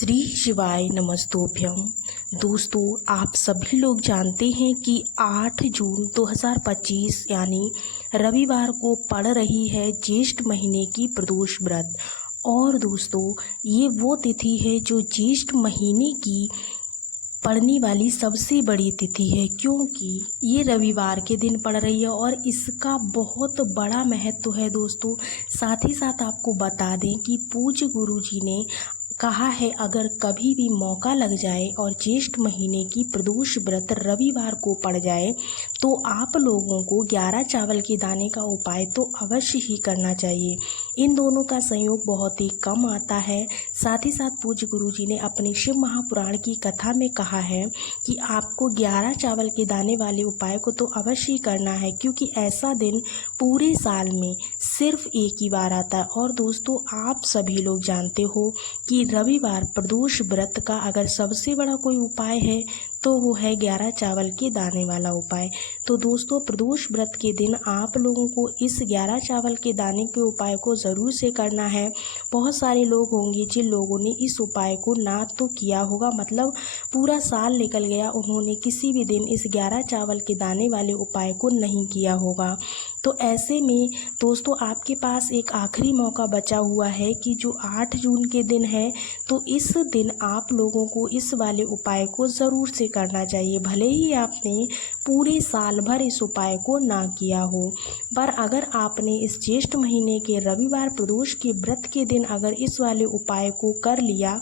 श्री शिवाय नमस्तोभ्यम। दोस्तों, आप सभी लोग जानते हैं कि 8 जून 2025 यानी रविवार को पड़ रही है ज्येष्ठ महीने की प्रदोष व्रत। और दोस्तों, ये वो तिथि है जो ज्येष्ठ महीने की पड़ने वाली सबसे बड़ी तिथि है, क्योंकि ये रविवार के दिन पड़ रही है और इसका बहुत बड़ा महत्व है दोस्तों। साथ ही साथ आपको बता दें कि पूज्य गुरु जी ने कहा है, अगर कभी भी मौका लग जाए और ज्येष्ठ महीने की प्रदोष व्रत रविवार को पड़ जाए तो आप लोगों को 11 चावल के दाने का उपाय तो अवश्य ही करना चाहिए। इन दोनों का संयोग बहुत ही कम आता है। साथ ही साथ पूज्य गुरु जी ने अपने शिव महापुराण की कथा में कहा है कि आपको 11 चावल के दाने वाले उपाय को तो अवश्य ही करना है, क्योंकि ऐसा दिन पूरे साल में सिर्फ एक ही बार आता है। और दोस्तों, आप सभी लोग जानते हो कि रविवार प्रदोष व्रत का अगर सबसे बड़ा कोई उपाय है तो वो है 11 चावल के दाने वाला उपाय। तो दोस्तों, प्रदोष व्रत के दिन आप लोगों को इस 11 चावल के दाने के उपाय को ज़रूर से करना है। बहुत सारे लोग होंगे जिन लोगों ने इस उपाय को ना तो किया होगा, मतलब पूरा साल निकल गया, उन्होंने किसी भी दिन इस 11 चावल के दाने वाले उपाय को नहीं किया होगा। तो ऐसे में दोस्तों, आपके पास एक आखिरी मौका बचा हुआ है कि जो 8 जून के दिन है, तो इस दिन आप लोगों को इस वाले उपाय को ज़रूर से करना चाहिए। भले ही आपने पूरे साल भर इस उपाय को ना किया हो, पर अगर आपने इस ज्येष्ठ महीने के रविवार प्रदोष के व्रत के दिन अगर इस वाले उपाय को कर लिया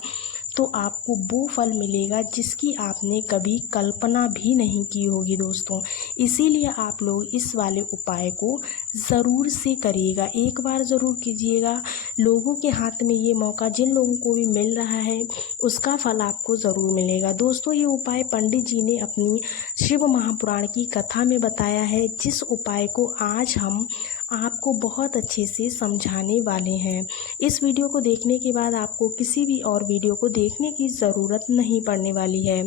तो आपको वो फल मिलेगा जिसकी आपने कभी कल्पना भी नहीं की होगी दोस्तों। इसीलिए आप लोग इस वाले उपाय को ज़रूर से करिएगा, एक बार ज़रूर कीजिएगा। लोगों के हाथ में ये मौका जिन लोगों को भी मिल रहा है उसका फल आपको ज़रूर मिलेगा। दोस्तों, ये उपाय पंडित जी ने अपनी शिव महापुराण की कथा में बताया है, जिस उपाय को आज हम आपको बहुत अच्छे से समझाने वाले हैं। इस वीडियो को देखने के बाद आपको किसी भी और वीडियो को देखने की ज़रूरत नहीं पड़ने वाली है।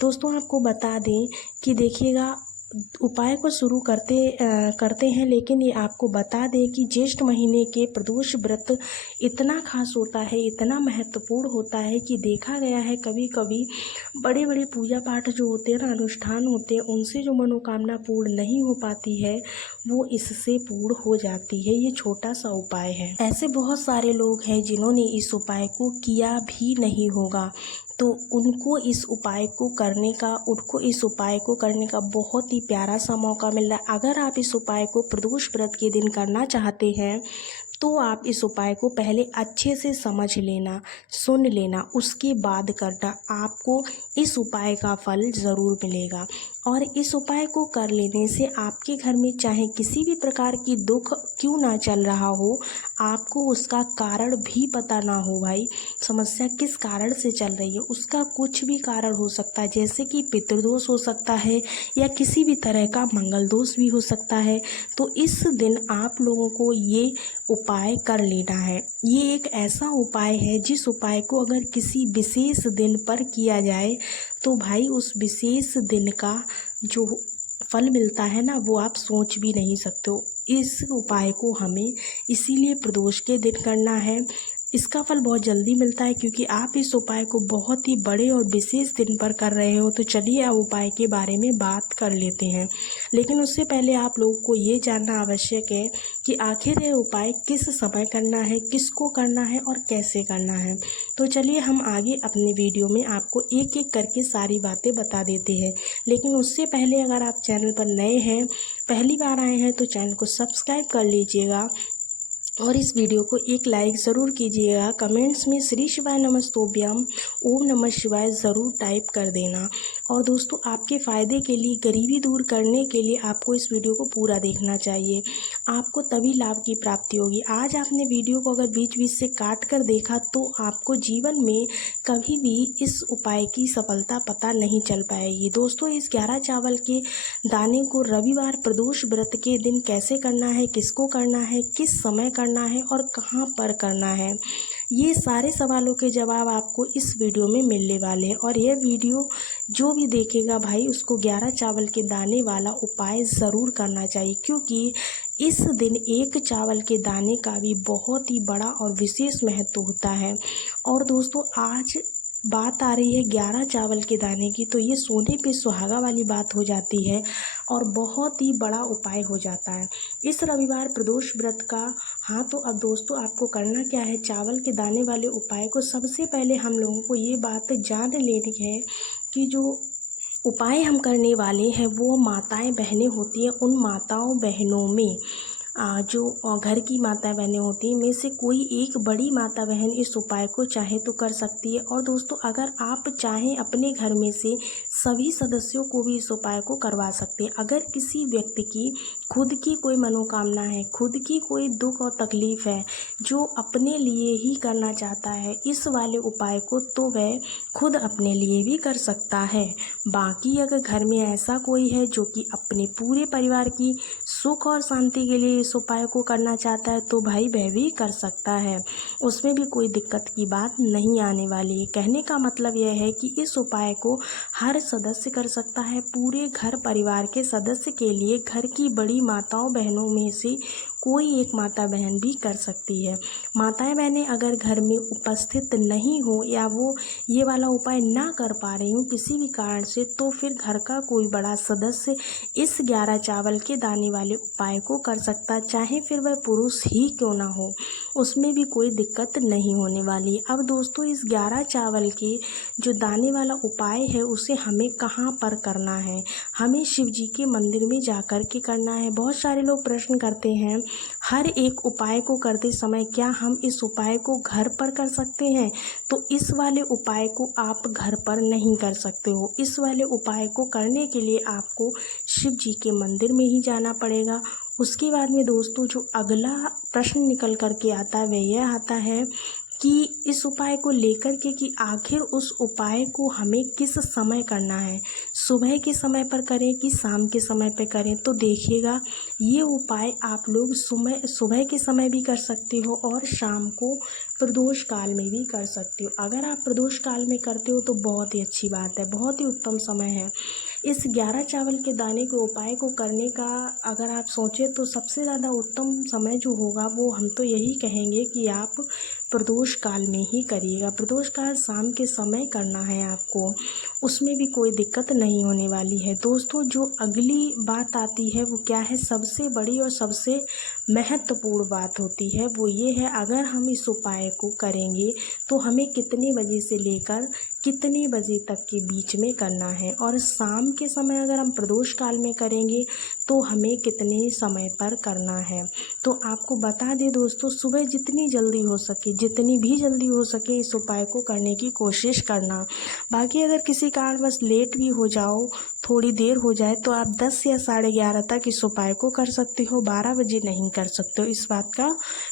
दोस्तों, आपको बता दें कि देखिएगा, उपाय को शुरू करते हैं, लेकिन ये आपको बता दें कि ज्येष्ठ महीने के प्रदोष व्रत इतना खास होता है, इतना महत्वपूर्ण होता है कि देखा गया है कभी कभी बड़े बड़े पूजा पाठ जो होते हैं ना, अनुष्ठान होते हैं, उनसे जो मनोकामना पूर्ण नहीं हो पाती है वो इससे पूर्ण हो जाती है। ये छोटा सा उपाय है। ऐसे बहुत सारे लोग हैं जिन्होंने इस उपाय को किया भी नहीं होगा, तो उनको इस उपाय को करने का बहुत ही प्यारा सा मौका मिल रहा है। अगर आप इस उपाय को प्रदोष व्रत के दिन करना चाहते हैं तो आप इस उपाय को पहले अच्छे से समझ लेना, सुन लेना, उसके बाद करना। आपको इस उपाय का फल ज़रूर मिलेगा। और इस उपाय को कर लेने से आपके घर में चाहे किसी भी प्रकार की दुख क्यों ना चल रहा हो, आपको उसका कारण भी पता ना हो, भाई समस्या किस कारण से चल रही है, उसका कुछ भी कारण हो सकता है, जैसे कि पितृदोष हो सकता है या किसी भी तरह का मंगल दोष भी हो सकता है। तो इस दिन आप लोगों को ये उपाय कर लेना है। ये एक ऐसा उपाय है जिस उपाय को अगर किसी विशेष दिन पर किया जाए तो भाई उस विशेष दिन का जो फल मिलता है ना, वो आप सोच भी नहीं सकते हो। इस उपाय को हमें इसीलिए प्रदोष के दिन करना है। इसका फल बहुत जल्दी मिलता है क्योंकि आप इस उपाय को बहुत ही बड़े और विशेष दिन पर कर रहे हो। तो चलिए अब उपाय के बारे में बात कर लेते हैं, लेकिन उससे पहले आप लोगों को ये जानना आवश्यक है कि आखिर ये उपाय किस समय करना है, किसको करना है और कैसे करना है। तो चलिए हम आगे अपने वीडियो में आपको एक एक करके सारी बातें बता देते हैं। लेकिन उससे पहले अगर आप चैनल पर नए हैं, पहली बार आए हैं, तो चैनल को सब्सक्राइब कर लीजिएगा और इस वीडियो को एक लाइक ज़रूर कीजिएगा। कमेंट्स में श्री शिवाय नमस्तोभ्यम ओम नमः शिवाय ज़रूर टाइप कर देना। और दोस्तों, आपके फ़ायदे के लिए, गरीबी दूर करने के लिए आपको इस वीडियो को पूरा देखना चाहिए, आपको तभी लाभ की प्राप्ति होगी। आज आपने वीडियो को अगर बीच बीच से काट कर देखा तो आपको जीवन में कभी भी इस उपाय की सफलता पता नहीं चल पाएगी। दोस्तों, इस 11 चावल के दाने को रविवार प्रदोष व्रत के दिन कैसे करना है, किसको करना है, किस समय करना है और कहाँ पर करना है, ये सारे सवालों के जवाब आपको इस वीडियो में मिलने वाले हैं। और यह वीडियो जो भी देखेगा भाई, उसको 11 चावल के दाने वाला उपाय ज़रूर करना चाहिए, क्योंकि इस दिन एक चावल के दाने का भी बहुत ही बड़ा और विशेष महत्व होता है। और दोस्तों, आज बात आ रही है 11 चावल के दाने की, तो ये सोने पे सुहागा वाली बात हो जाती है और बहुत ही बड़ा उपाय हो जाता है इस रविवार प्रदोष व्रत का। हाँ, तो अब दोस्तों आपको करना क्या है, चावल के दाने वाले उपाय को सबसे पहले हम लोगों को ये बात जान लेनी है कि जो उपाय हम करने वाले हैं वो माताएं बहनें होती हैं, उन माताओं बहनों में जो घर की माता बहनें होती हैं में से कोई एक बड़ी माता बहन इस उपाय को चाहे तो कर सकती है। और दोस्तों अगर आप चाहें अपने घर में से सभी सदस्यों को भी इस उपाय को करवा सकते हैं। अगर किसी व्यक्ति की खुद की कोई मनोकामना है, खुद की कोई दुख और तकलीफ़ है जो अपने लिए ही करना चाहता है इस वाले उपाय को, तो वह खुद अपने लिए भी कर सकता है। बाकी अगर घर में ऐसा कोई है जो कि अपने पूरे परिवार की सुख और शांति के लिए इस उपाय को करना चाहता है तो भाई वह भी कर सकता है, उसमें भी कोई दिक्कत की बात नहीं आने वाली है। कहने का मतलब यह है कि इस उपाय को हर सदस्य कर सकता है, पूरे घर परिवार के सदस्य के लिए घर की बड़ी माताओं बहनों में से कोई एक माता बहन भी कर सकती है। माताएं बहनें अगर घर में उपस्थित नहीं हो या वो ये वाला उपाय ना कर पा रही हूँ किसी भी कारण से, तो फिर घर का कोई बड़ा सदस्य इस 11 चावल के दाने वाले उपाय को कर सकता, चाहे फिर वह पुरुष ही क्यों ना हो, उसमें भी कोई दिक्कत नहीं होने वाली। अब दोस्तों इस 11 चावल के जो दाने वाला उपाय है उसे हमें कहाँ पर करना है, हमें शिव जी के मंदिर में जा कर के करना है। बहुत सारे लोग प्रश्न करते हैं हर एक उपाय को करते समय क्या हम इस उपाय को घर पर कर सकते हैं, तो इस वाले उपाय को आप घर पर नहीं कर सकते हो। इस वाले उपाय को करने के लिए आपको शिव जी के मंदिर में ही जाना पड़ेगा। उसके बाद में दोस्तों जो अगला प्रश्न निकल कर के आता है वह यह आता है कि इस उपाय को लेकर के कि आखिर उस उपाय को हमें किस समय करना है, सुबह के समय पर करें कि शाम के समय पर करें। तो देखिएगा ये उपाय आप लोग सुबह के समय भी कर सकते हो और शाम को प्रदोष काल में भी कर सकते हो। अगर आप प्रदोष काल में करते हो तो बहुत ही अच्छी बात है, बहुत ही उत्तम समय है। इस 11 चावल के दाने के उपाय को करने का अगर आप सोचें तो सबसे ज़्यादा उत्तम समय जो होगा वो हम तो यही कहेंगे कि आप प्रदोष काल में ही करिएगा। प्रदोष काल शाम के समय करना है आपको, उसमें भी कोई दिक्कत नहीं होने वाली है। दोस्तों जो अगली बात आती है वो क्या है, सबसे बड़ी और सबसे महत्वपूर्ण बात होती है वो ये है, अगर हम इस उपाय को करेंगे तो हमें कितने बजे से लेकर कितने बजे तक के बीच में करना है, और शाम के समय अगर हम प्रदोष काल में करेंगे तो हमें कितने समय पर करना है। तो आपको बता दें दोस्तों, सुबह जितनी जल्दी हो सके, जितनी भी जल्दी हो सके इस उपाय को करने की कोशिश करना। बाकी अगर किसी कारणवश लेट भी हो जाओ, थोड़ी देर हो जाए, तो आप 10 या 11:30 तक इस उपाय को कर सकते हो, 12 बजे नहीं कर सकते हो। इस बात का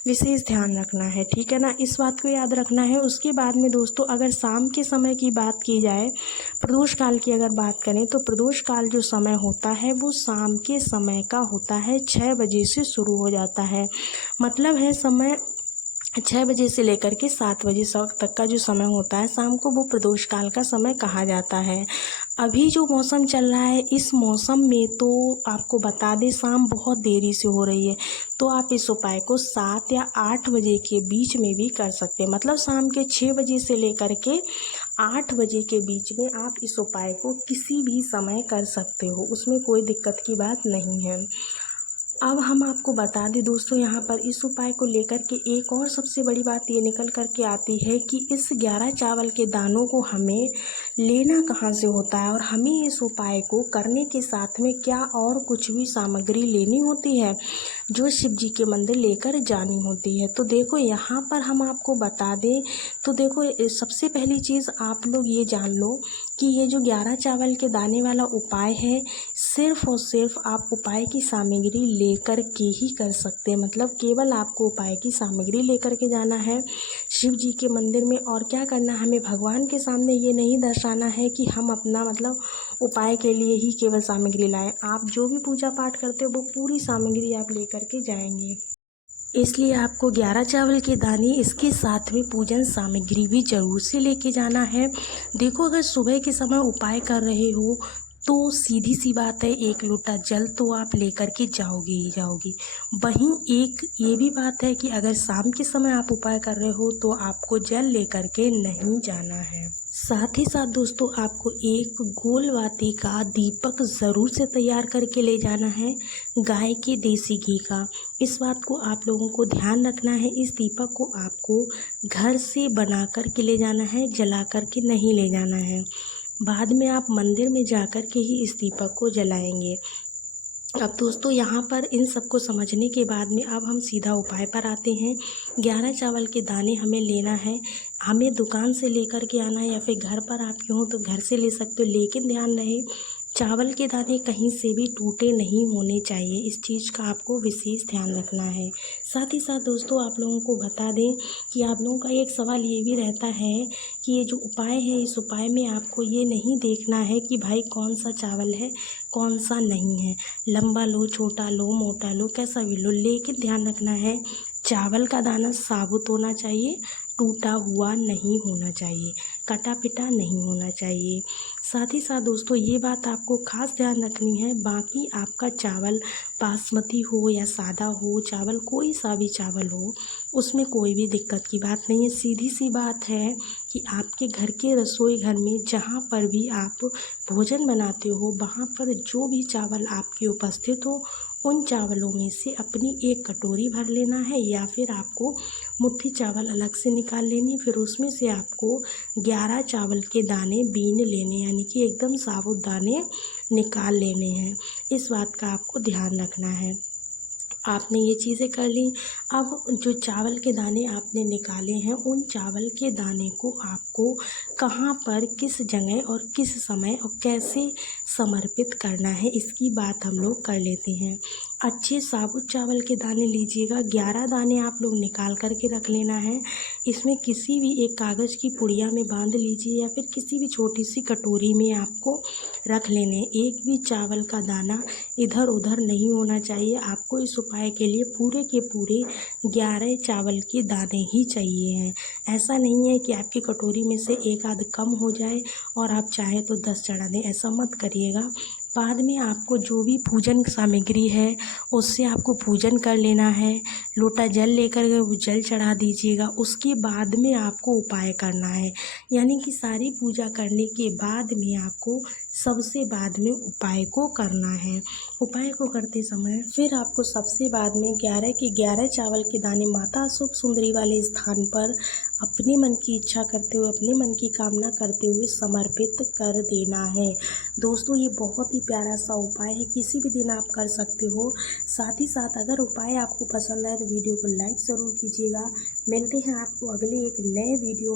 विशेष ध्यान रखना है, ठीक है ना, इस बात को याद रखना है। उसके बाद में दोस्तों अगर शाम के समय की बात की जाए, प्रदोष काल की अगर बात करें तो प्रदोष काल जो समय होता है वो शाम के समय का होता है, 6 बजे से शुरू हो जाता है। मतलब है समय 6 बजे से लेकर के 7 बजे तक का जो समय होता है शाम को, वो प्रदोष काल का समय कहा जाता है। अभी जो मौसम चल रहा है इस मौसम में तो आपको बता दें शाम बहुत देरी से हो रही है, तो आप इस उपाय को 7 या 8 बजे के बीच में भी कर सकते हैं। मतलब शाम के 6 बजे से लेकर के 8 बजे के बीच में आप इस उपाय को किसी भी समय कर सकते हो, उसमें कोई दिक्कत की बात नहीं है। अब हम आपको बता दें दोस्तों, यहाँ पर इस उपाय को लेकर के एक और सबसे बड़ी बात ये निकल कर के आती है कि इस 11 चावल के दानों को हमें लेना कहाँ से होता है, और हमें इस उपाय को करने के साथ में क्या और कुछ भी सामग्री लेनी होती है जो शिव जी के मंदिर लेकर जानी होती है। तो देखो यहाँ पर हम आपको बता दें, तो देखो सबसे पहली चीज़ आप लोग ये जान लो कि ये जो 11 चावल के दाने वाला उपाय है सिर्फ़ और सिर्फ आप उपाय की सामग्री लेकर के ही कर सकते हैं। मतलब केवल आपको उपाय की सामग्री लेकर के जाना है शिव जी के मंदिर में, और क्या करना है, हमें भगवान के सामने ये नहीं दर्शाना है कि हम अपना मतलब उपाय के लिए ही केवल सामग्री लाएं। आप जो भी पूजा पाठ करते हो वो पूरी सामग्री आप लेकर के जाएंगे, इसलिए आपको 11 चावल के दाने इसके साथ में पूजन सामग्री भी जरूर से लेके जाना है। देखो अगर सुबह के समय उपाय कर रहे हो तो सीधी सी बात है, एक लोटा जल तो आप लेकर के जाओगे ही जाओगे। वहीं एक ये भी बात है कि अगर शाम के समय आप उपाय कर रहे हो तो आपको जल लेकर के नहीं जाना है। साथ ही साथ दोस्तों, आपको एक गोल वाती का दीपक ज़रूर से तैयार करके ले जाना है, गाय के देसी घी का। इस बात को आप लोगों को ध्यान रखना है। इस दीपक को आपको घर से बना कर के ले जाना है, जला कर के नहीं ले जाना है। बाद में आप मंदिर में जाकर के ही इस दीपक को जलाएंगे। अब दोस्तों, यहाँ पर इन सबको समझने के बाद में अब हम सीधा उपाय पर आते हैं। 11 चावल के दाने हमें लेना है। हमें दुकान से लेकर के आना है या फिर घर पर आप हो तो घर से ले सकते हो, लेकिन ध्यान रहे चावल के दाने कहीं से भी टूटे नहीं होने चाहिए। इस चीज़ का आपको विशेष ध्यान रखना है। साथ ही साथ दोस्तों, आप लोगों को बता दें कि आप लोगों का एक सवाल ये भी रहता है कि ये जो उपाय है, इस उपाय में आपको ये नहीं देखना है कि भाई कौन सा चावल है कौन सा नहीं है, लंबा लो, छोटा लो, मोटा लो, कैसा भी लो, लेकिन ध्यान रखना है चावल का दाना साबुत होना चाहिए, टूटा हुआ नहीं होना चाहिए, कटा पिटा नहीं होना चाहिए। साथ ही साथ दोस्तों, ये बात आपको खास ध्यान रखनी है, बाकी आपका चावल बासमती हो या सादा हो, चावल कोई सा भी चावल हो, उसमें कोई भी दिक्कत की बात नहीं है। सीधी सी बात है कि आपके घर के रसोई घर में जहाँ पर भी आप भोजन बनाते हो, वहाँ पर जो भी चावल आपके उपस्थित हो, उन चावलों में से अपनी एक कटोरी भर लेना है, या फिर आपको मुट्ठी चावल अलग से निकाल लेनी, फिर उसमें से आपको 11 चावल के दाने बीन लेने, यानी कि एकदम साबुत दाने निकाल लेने हैं। इस बात का आपको ध्यान रखना है। आपने ये चीज़ें कर ली। अब जो चावल के दाने आपने निकाले हैं, उन चावल के दाने को आपको कहाँ पर, किस जगह और किस समय और कैसे समर्पित करना है, इसकी बात हम लोग कर लेते हैं। अच्छे साबुत चावल के दाने लीजिएगा। 11 दाने आप लोग निकाल कर के रख लेना है। इसमें किसी भी एक कागज़ की पुड़िया में बांध लीजिए या फिर किसी भी छोटी सी कटोरी में आपको रख लेने। एक भी चावल का दाना इधर उधर नहीं होना चाहिए। आपको इस उपाय के लिए पूरे के पूरे 11 चावल के दाने ही चाहिए हैं। ऐसा नहीं है कि आपकी कटोरी में से एक आध कम हो जाए और आप चाहें तो 10 चढ़ा दें, ऐसा मत करिएगा। बाद में आपको जो भी पूजन सामग्री है उससे आपको पूजन कर लेना है। लोटा जल लेकर के वो जल चढ़ा दीजिएगा। उसके बाद में आपको उपाय करना है, यानी कि सारी पूजा करने के बाद में आपको सबसे बाद में उपाय को करना है। उपाय को करते समय फिर आपको सबसे बाद में 11 के 11 चावल के दाने माता अशोक सुंदरी वाले स्थान पर अपने मन की इच्छा करते हुए, अपने मन की कामना करते हुए समर्पित कर देना है। दोस्तों, ये बहुत ही प्यारा सा उपाय है, किसी भी दिन आप कर सकते हो। साथ ही साथ अगर उपाय आपको पसंद आए तो वीडियो को लाइक ज़रूर कीजिएगा। मिलते हैं आपको अगले एक नए वीडियो में।